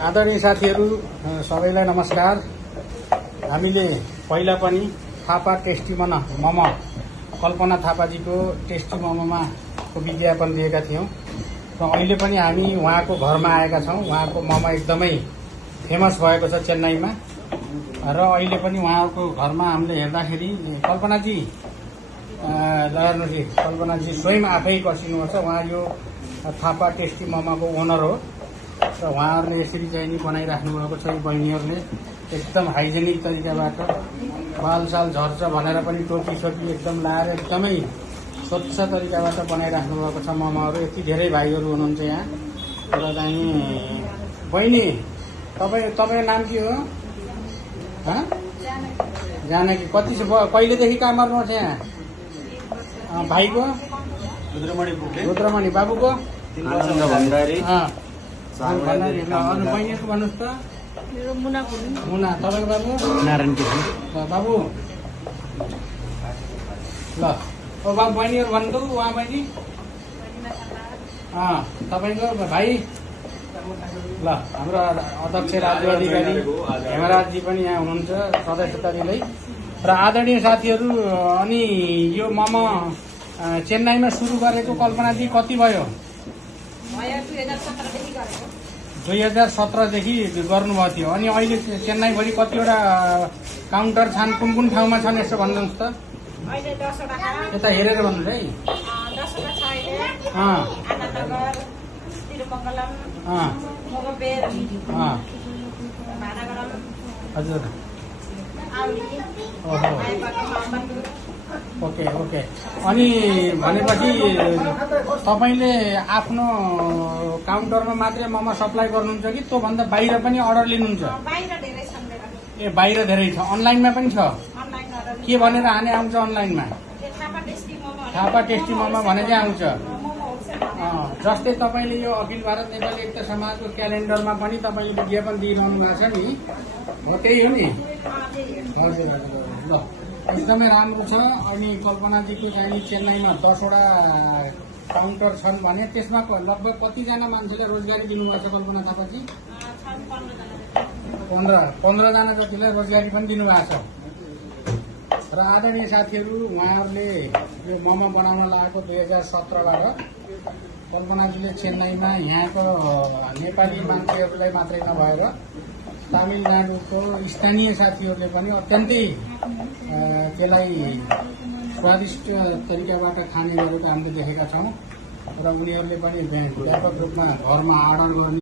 आदरणीय साथीहरू सबैलाई नमस्कार। हामीले पहिला पनि थापा टेस्टी मोमो कल्पना थापाजीको टेस्टी मोमोमा विज्ञापन दिएका थियौं र अहिले पनि हामी उहाँको घरमा आएका छौं। उहाँको मोमो एकदमै फेमस भएको छ चेन्नईमा र अहिले पनि उहाँको घरमा हामीले हेर्दाखेरि कल्पनाजी कल्पनाजी स्वयं आफै कसिनुहुन्छ। उहाँ यो थापा टेस्टी मोमोको ओनर हो र उहाँहरूले यसरी चाहिँ नि बनाइराख्नु भएको छ। यी बहिनीहरूले एकदम हाइजेनिक तरिकाबाट बालसाल झर्छ भनेर पनि टोपी सोपी एकदम लाएर एकदमै स्वच्छ तरिकाबाट बनाइराख्नु भएको छ मोमोहरू। यति धेरै भाइहरू हुनुहुन्छ यहाँ र चाहिँ बहिनी तपाईको नाम के हो? जानकी। कहिलेदेखि काम गर्नुहुन्छ यहाँ? भाइको रुद्रमणि, बाबुको बहिनीको भन्नुहोस् त? मुना। तपाईँको बाबु? नारायण कृष्ण। बाबु ल बाबु बहिनीहरू भन्नु त उहाँ बहिनी। तपाईँको भाइ? ल हाम्रो अध्यक्ष राज्य अधिकारी हेमराजजी पनि यहाँ हुनुहुन्छ सदस्यता दिँदै। र आदरणीय साथीहरू, अनि यो मोमो चेन्नईमा सुरु गरेको कल्पनाजी कति भयो? 2017 देखि गर्नुभएको थियो। अनि अहिले चेन्नईभरि कतिवटा काउन्टर छन्, कुन ठाउँमा छन् यसो भन्नुहोस् त? यता हेरेर भन्नुहोस् है। हजुर। ओके। अनि भनेपछि तपाईँले आफ्नो काउन्टरमा मात्रै मोमो सप्लाई गर्नुहुन्छ कि त्योभन्दा बाहिर पनि अर्डर लिनुहुन्छ? ए बाहिर धेरै छ, अनलाइनमा पनि छ। के भनेर हाने आउँछ अनलाइनमा? थापा टेस्टी मोमो भने चाहिँ आउँछ। जस्तै तपाईँले यो अखिल भारत नेपाली एकता समाजको क्यालेन्डरमा पनि तपाईँले विज्ञापन दिइरहनु भएको छ नि, हो त्यही हो नि? हजुर। ल एकदमै राम्रो छ। अनि कल्पनाजीको चाहिँ चेन्नईमा 10वटा काउन्टर छन् भने त्यसमा लगभग कतिजना मान्छेले रोजगारी दिनुभएको छ कल्पना थापाजी? 15 जना जतिलाई रोजगारी पनि दिनुभएको छ। र आदरणीय साथीहरू, उहाँहरूले यो मोमो बनाउन लागेको 2017बाट कल्पनाजीले चेन्नईमा यहाँको नेपाली मान्छेहरूलाई मात्रै नभएर तमिलनाडुको स्थानीय साथीहरूले पनि अत्यन्तै त्यसलाई स्वादिष्ट तरिकाबाट खाने गरेको हामीले देखेका छौं र उनीहरूले पनि व्यापक रूपमा घरमा अर्डर गर्ने